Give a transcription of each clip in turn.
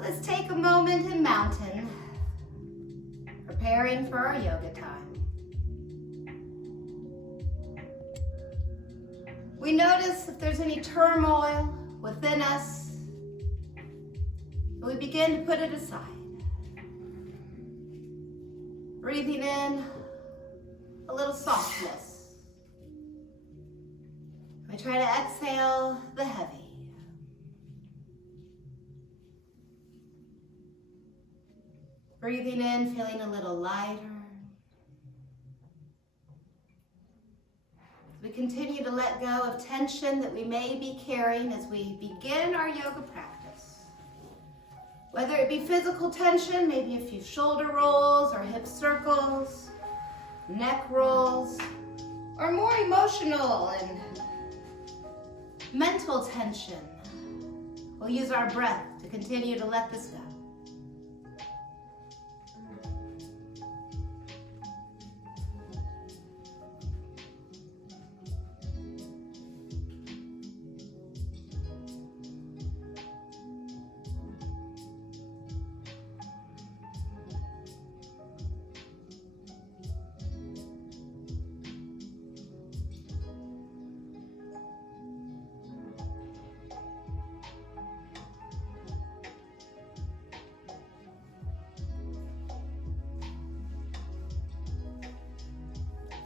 let's take a moment in mountain, preparing for our yoga time. We notice if there's any turmoil within us, and we begin to put it aside. Breathing in a little softness. We try to exhale the heavy. Breathing in, feeling a little lighter. We continue to let go of tension that we may be carrying as we begin our yoga practice. Whether it be physical tension, maybe a few shoulder rolls or hip circles, neck rolls, or more emotional and mental tension. We'll use our breath to continue to let this go.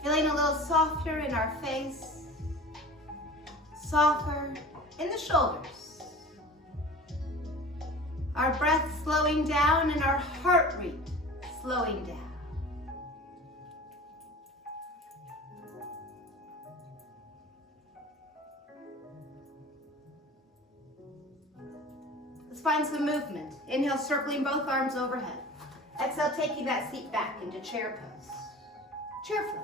Feeling a little softer in our face, softer in the shoulders. Our breath slowing down and our heart rate slowing down. Let's find some movement. Inhale, circling both arms overhead. Exhale, taking that seat back into chair pose. Chair flow.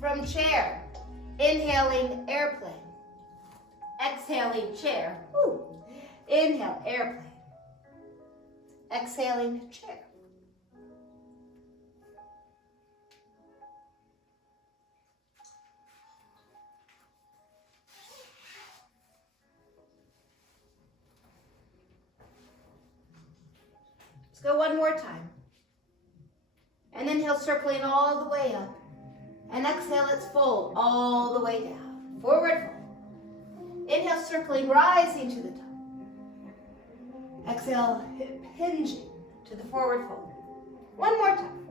From chair, inhaling airplane. Exhaling chair. Ooh. Inhale, airplane. Exhaling chair. Let's go one more time. And inhale, circling all the way up. And exhale, let's fold all the way down. Forward fold. Inhale, circling, rising to the top. Exhale, hip hinging to the forward fold. One more time.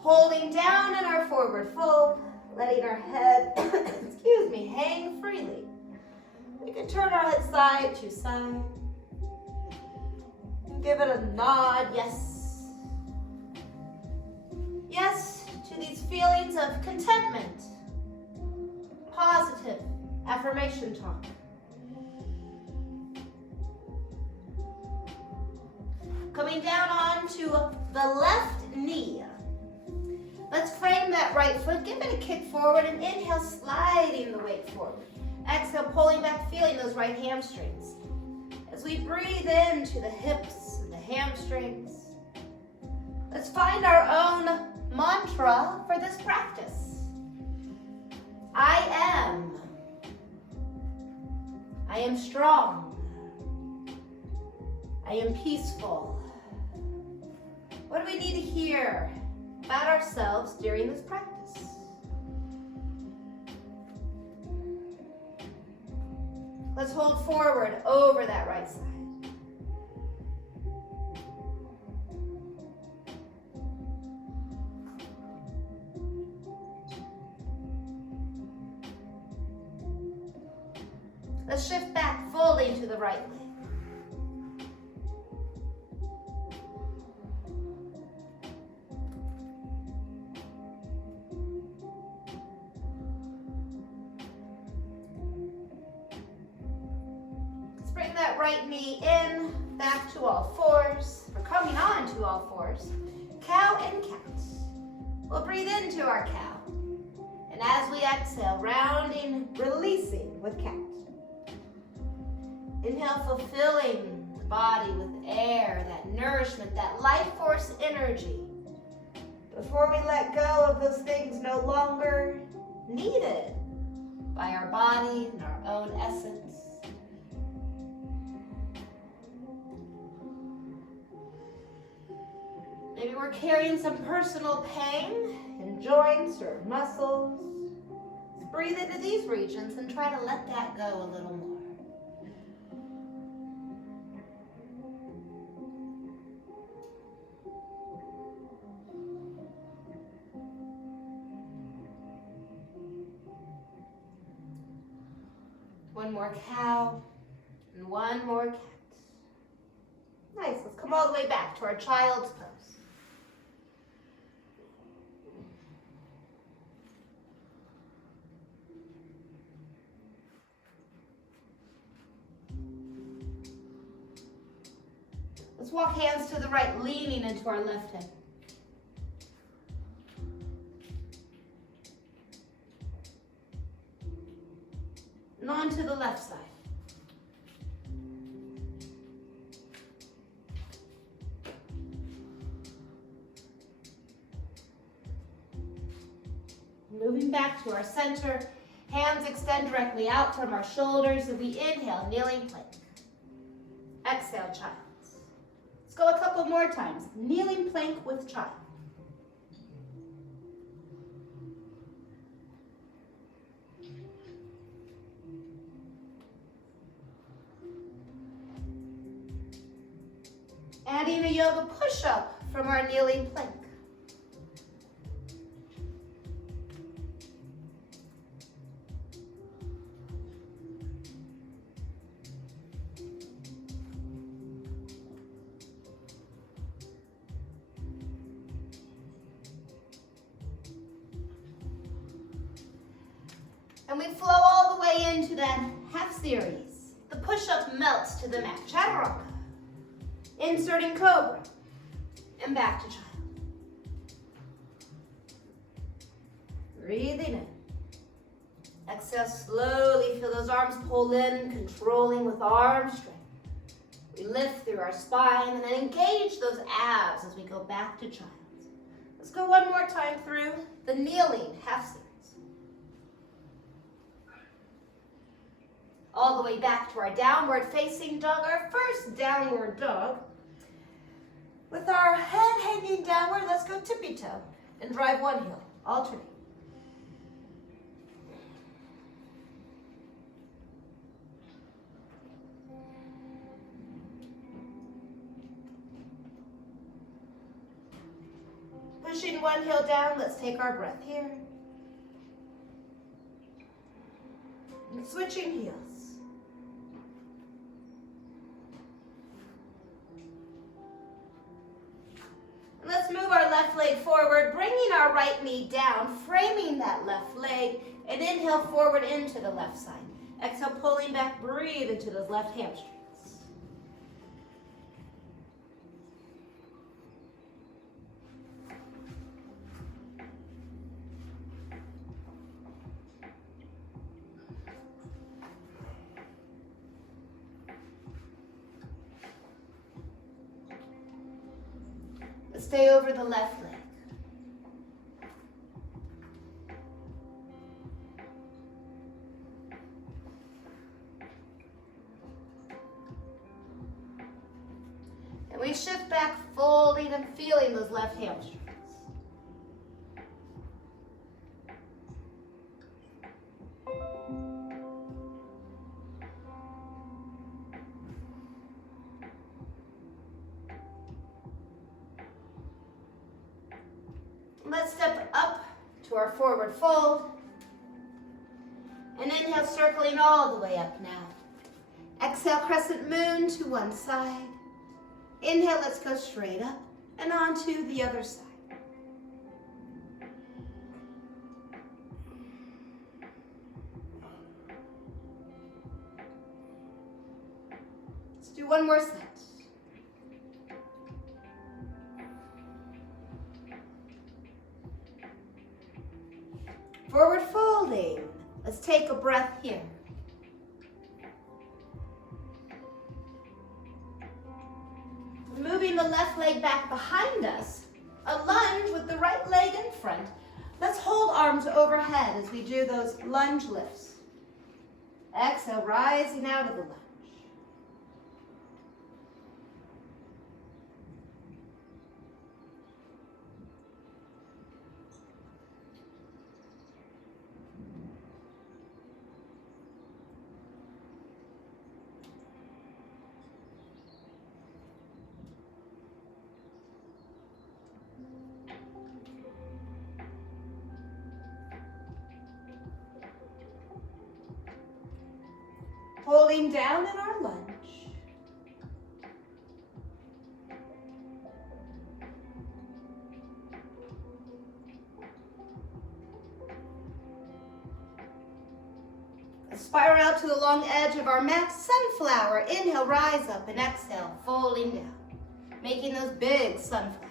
Holding down in our forward fold, letting our head, hang freely. We can turn our head side to side. Give it a nod, yes. Yes to these feelings of contentment, positive affirmation talk. Coming down onto the left knee. Let's frame that right foot, give it a kick forward, and inhale, sliding the weight forward. Exhale, pulling back, feeling those right hamstrings. As we breathe into the hips and the hamstrings, let's find our own mantra for this practice. I am strong. I am peaceful. What do we need to hear about ourselves during this practice? Let's hold forward over that right side. Let's shift back, folding to the right leg. Let's bring that right knee in, back to all fours, or coming on to all fours. Cow and cat. We'll breathe into our cow. And as we exhale, rounding, releasing with cat. Inhale, fulfilling the body with air, that nourishment, that life force energy. Before we let go of those things no longer needed by our body and our own essence. Maybe we're carrying some personal pain in joints or muscles. Let's breathe into these regions and try to let that go a little more. One more cow and one more cat. Nice, let's come all the way back to our child's pose. Let's walk hands to the right, leaning into our left hip. And on to the left side. Moving back to our center, hands extend directly out from our shoulders as we inhale, kneeling plank. Exhale, child. Let's go a couple more times. Kneeling plank with child. Adding a yoga push-up from our kneeling plank. And we flow all the way into that half series. The push-up melts to the mat. Chaturanga. Inserting cobra. And back to child. Breathing in. Exhale, slowly feel those arms pull in, controlling with arm strength. We lift through our spine and then engage those abs as we go back to child. Let's go one more time through the kneeling half series. All the way back to our downward facing dog, our first downward dog. With our head hanging downward, let's go tippy toe and drive one heel, alternate. Pushing one heel down, let's take our breath here. And switching heels. Let's move our left leg forward, bringing our right knee down, framing that left leg, and inhale forward into the left side. Exhale, pulling back, breathe into those left hamstrings. Stay over the left leg. And we shift back, folding and feeling those left hamstrings. Let's step up to our forward fold. And inhale, circling all the way up now. Exhale, crescent moon to one side. Inhale, let's go straight up and on to the other side. Let's do one more set. Forward folding. Let's take a breath here. Moving the left leg back behind us. A lunge with the right leg in front. Let's hold arms overhead as we do those lunge lifts. Exhale, rising out of the lunge. Holding down in our lunge. Spiral out to the long edge of our mat, sunflower. Inhale, rise up, and exhale, folding down. Making those big sunflowers.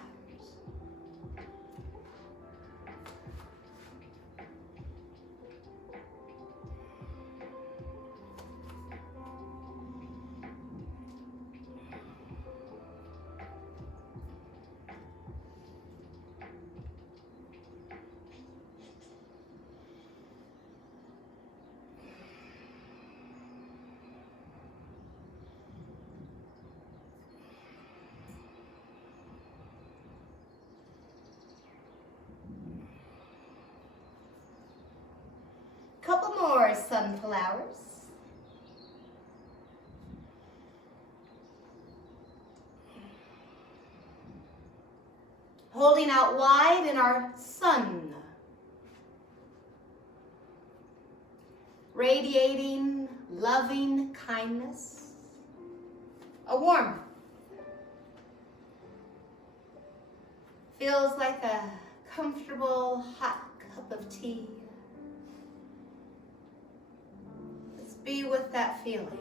Couple more sunflowers. Holding out wide in our sun. Radiating, loving kindness. A warmth. Feels like a comfortable hot cup of tea. Be with that feeling.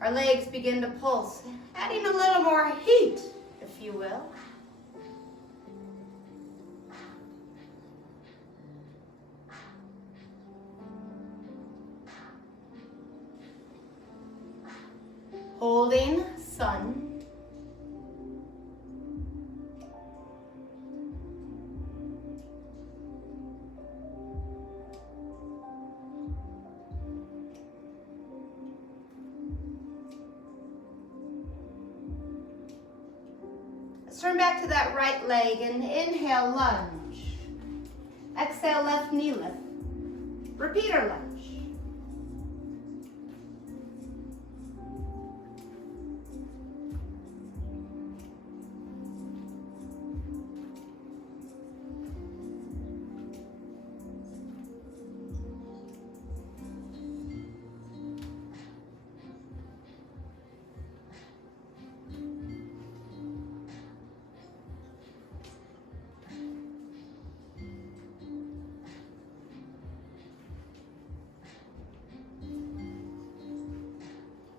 Our legs begin to pulse, adding a little more heat, if you will. Holding sun. Turn back to that right leg and inhale, lunge. Exhale, left knee lift. Repeat our lunge.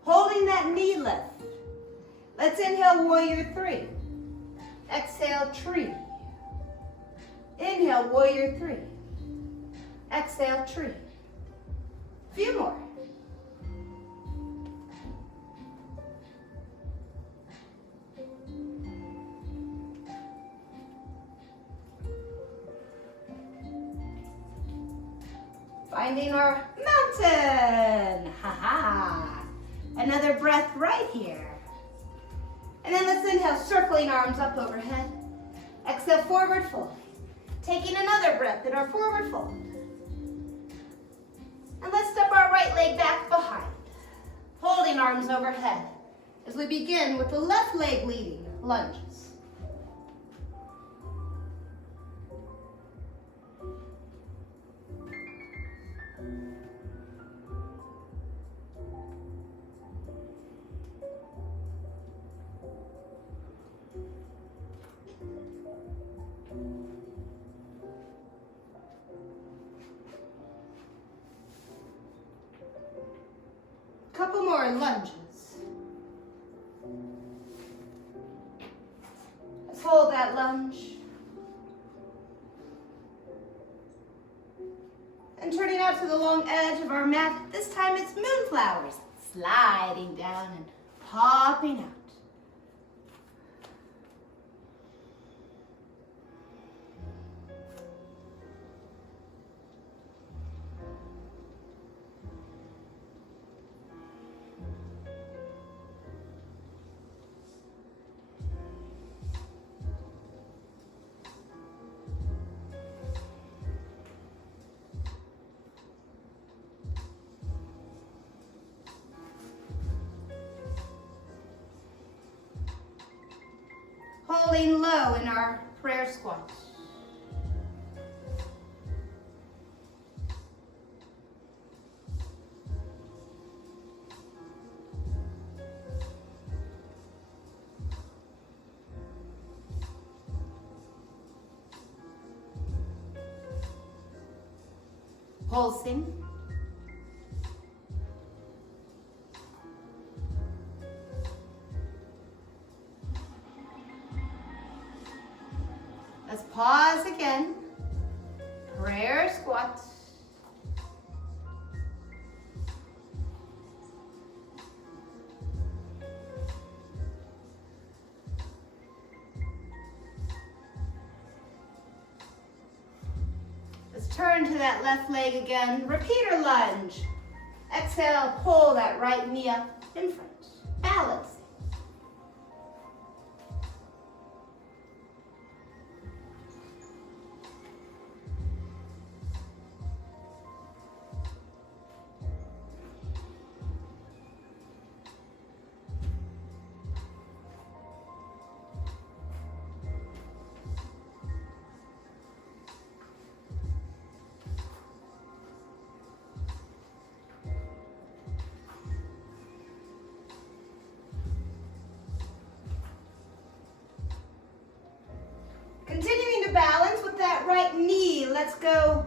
Holding that knee lift. Let's inhale, warrior three. Exhale, tree. Inhale, warrior three. Exhale, tree. A few more. Finding our mountain. Ha ha. Another breath right here. And then let's inhale, circling arms up overhead. Exhale, forward fold. Taking another breath in our forward fold. And let's step our right leg back behind. Holding arms overhead as we begin with the left leg leading lunges. Couple more lunges. Let's hold that lunge. the long edge of our mat. This time it's moonflowers, sliding down and popping out. Holding low in our prayer squat. Pulsing. Let's pause again. Prayer squat. Let's turn to that left leg again. Repeater lunge. Exhale, pull that right knee up in front. Balance. Continuing to balance with that right knee. Let's go